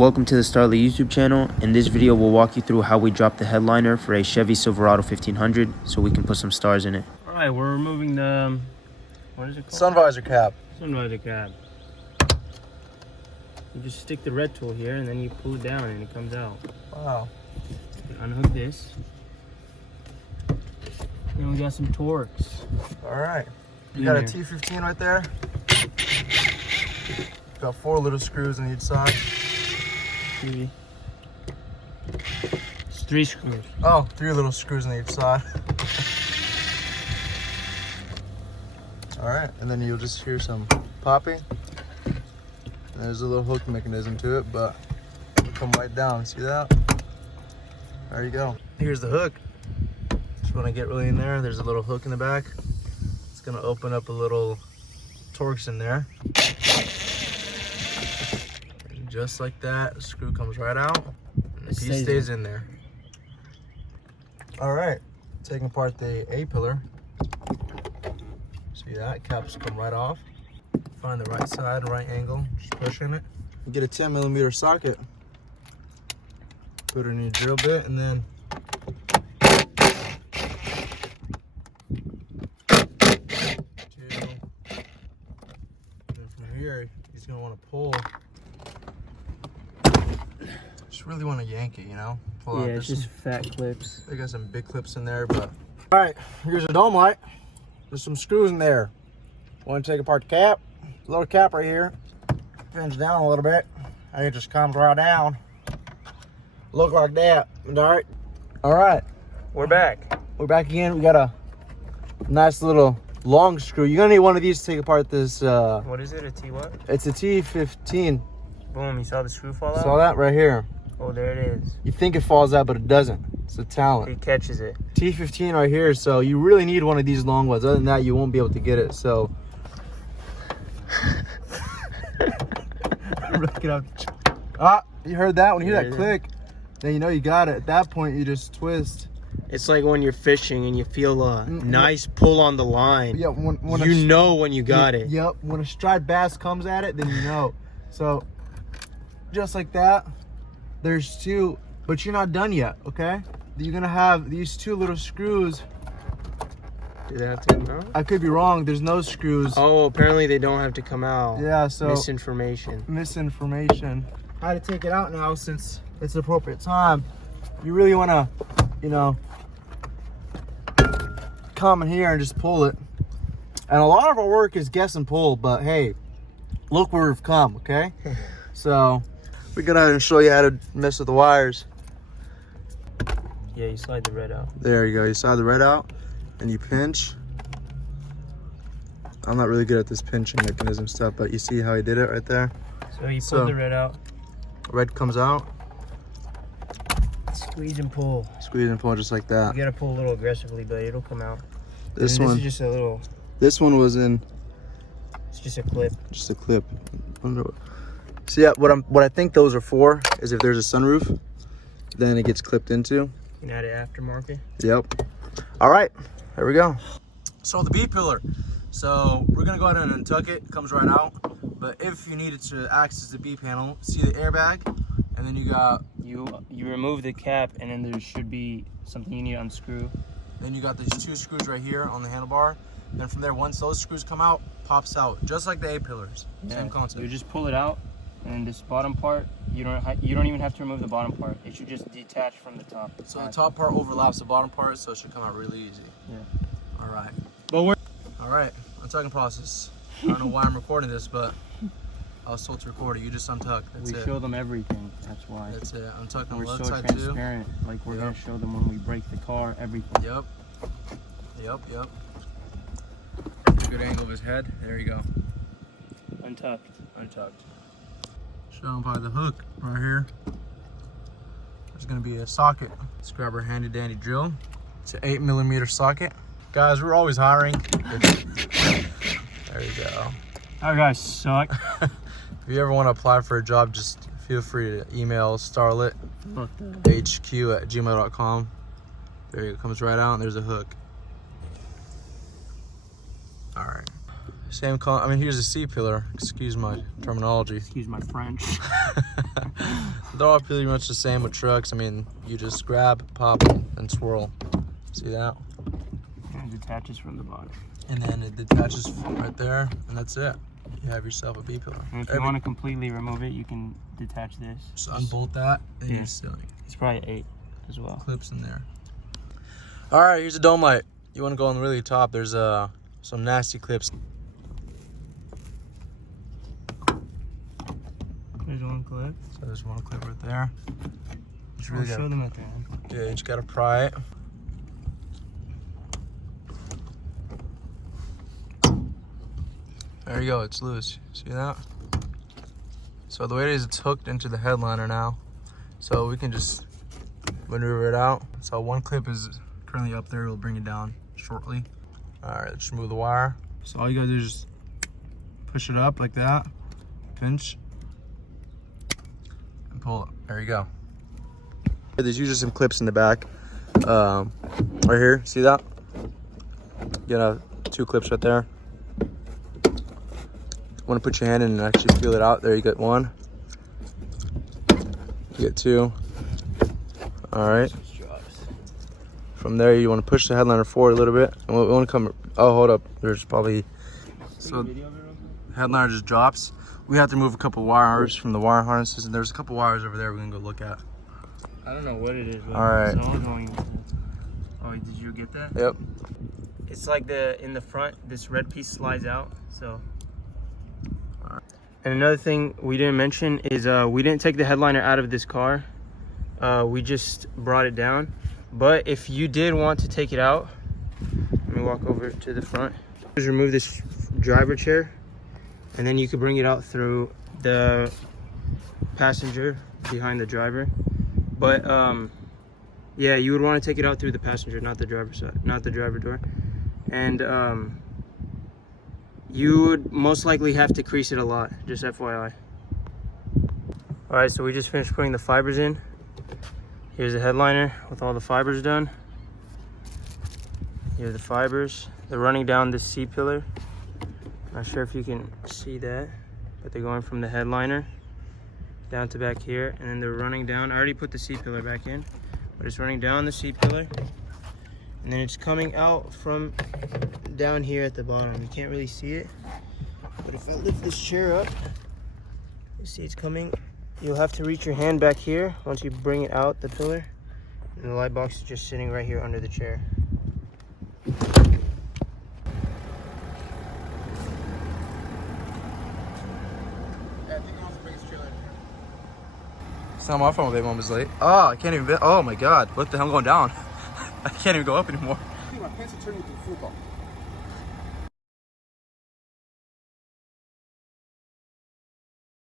Welcome to the Starlight YouTube channel. In this video, we'll walk you through how we drop the headliner for a Chevy Silverado 1500 so we can put some stars in it. All right, we're removing the, what is it called? Sun visor cap. Sun visor cap. You just stick the red tool here and then you pull it down and it comes out. Wow. You unhook this. Then we got some Torx. All right. You got a T15 right there. Got 4 little screws on each side. It's 3 screws. Oh, 3 little screws on each side. All right, and then you'll just hear some popping. And there's a little hook mechanism to it, but it'll come right down. See that? There you go. Here's the hook. Just want to get really in there. There's a little hook in the back. It's gonna open up a little Torx in there. Just like that, the screw comes right out, and the piece stays in there. All right, taking apart the A-pillar. See that? Caps come right off. Find the right side, right angle, just pushing it. You get a 10mm socket. Put it in your drill bit, and then from here, he's gonna want to pull. Just really want to yank it, you know? Pull out. It's just fat clips. They got some big clips in there, but... All right, here's a dome light. There's some screws in there. Want to take apart the cap? Little cap right here. Pinch down a little bit. And it just comes right down. Look like that. All right. We're back. We're back again. We got a nice little long screw. You're gonna need one of these to take apart this. What is it? A T what? It's a T15. Boom! You saw the screw fall out. Saw that right here. Oh, there it is. You think it falls out, but it doesn't. It's a talent. It catches it. T15 right here. So you really need one of these long ones. Other than that, you won't be able to get it. So. Ah, you heard that? When you hear that click, then you know you got it. At that point, you just twist. It's like when you're fishing and you feel a nice pull on the line. Yeah, when you know when you got it. Yep, when a striped bass comes at it, then you know. So, just like that, there's 2, but you're not done yet, okay? You're gonna have these 2 little screws. Do they have to come out? I could be wrong, there's no screws. Oh, apparently they don't have to come out. Yeah, so. Misinformation. I had to take it out now since it's the appropriate time. You really wanna, you know, come in here and just pull it. And a lot of our work is guess and pull, but hey, look where we've come, okay? So we're gonna show you how to mess with the wires. Yeah, you slide the red out. There you go, you slide the red out and you pinch. I'm not really good at this pinching mechanism stuff, but you see how he did it right there? So you pull the red out. Red comes out. Squeeze and pull. Squeeze and pull just like that. You gotta pull a little aggressively, but it'll come out. This is just a little. This one was in. It's just a clip. Just a clip. So yeah, what I think those are for is if there's a sunroof, then it gets clipped into. You can add it aftermarket. Yep. All right, there we go. So the B pillar. So we're gonna go ahead and untuck it. It comes right out. But if you needed to access the B panel, see the airbag, and then you got you remove the cap, and then there should be something you need to unscrew. Then you got these 2 screws right here on the handlebar. Then from there, once those screws come out, pops out, just like the A pillars. Yeah. Same concept. You just pull it out, and this bottom part, you don't even have to remove the bottom part. It should just detach from the top. So the top part overlaps the bottom part, so it should come out really easy. Yeah. All right. But we're all right. Untucking process. I don't know why I'm recording this, but I was told to record it. You just untuck. That's it. We show them everything. That's why. That's it. Untuck on we're the left so side transparent. too. Like we're gonna show them when we break the car, everything. Yep. Good angle of his head. There you go. Untucked. Show him by the hook right here. There's gonna be a socket. Let's grab our handy dandy drill. It's an 8mm socket. Guys, we're always hiring. There you go. Our guys suck. If you ever want to apply for a job, just feel free to email starlithq@gmail.com. There you go. Comes right out, and there's a hook. All right. I mean, here's a C pillar. Excuse my terminology. Excuse my French. they're all pretty much the same with trucks. I mean, you just grab, pop, and swirl. See that? And it detaches from the bottom. And then it detaches right there, and that's it. You have yourself a B-pillar. And if you want to completely remove it, you can detach this. Just unbolt that, and Yeah. you're silly. It's probably 8 as well. Clips in there. All right, here's a dome light. You want to go on the really top. There's some nasty clips. There's one clip. So there's one clip right there. Just really I'll show them at the end. yeah, you just gotta pry it. There you go, it's loose. See that? So the way it is, it's hooked into the headliner now. So we can just maneuver it out. So one clip is currently up there. We'll bring it down shortly. All right, let's remove the wire. So all you gotta do is just push it up like that, pinch, and pull it. There you go. There's usually some clips in the back. Right here, see that? You got 2 clips right there. Want to put your hand in and actually feel it out. There you get 1. You get 2. All right. From there, you want to push the headliner forward a little bit. And we want to come. Oh, hold up. There's probably. So the headliner just drops. We have to move a couple wires from the wire harnesses, and there's a couple wires over there we're gonna go look at. I don't know what it is. All right. Oh, did you get that? Yep. It's like in the front, this red piece slides out. So. And another thing we didn't mention is we didn't take the headliner out of this car. We just brought it down. But if you did want to take it out, let me walk over to the front. Just remove this driver chair, and then you could bring it out through the passenger behind the driver. But yeah, you would want to take it out through the passenger, not the driver side, not the driver door. And you would most likely have to crease it a lot, just FYI. All right, so we just finished putting the fibers in. Here's the headliner with all the fibers done. Here are the fibers. They're running down this C-pillar. Not sure if you can see that, but they're going from the headliner down to back here, and then they're running down. I already put the C-pillar back in, but it's running down the C-pillar, and then it's coming out from down here at the bottom. You can't really see it, but if I lift this chair up, you see it's coming. You'll have to reach your hand back here once you bring it out the pillar, and the light box is just sitting right here under the chair. It's not my fault my baby mom was late. Oh, I can't even. Oh my God! What the hell? I'm going down. I can't even go up anymore. My pants are turning into football.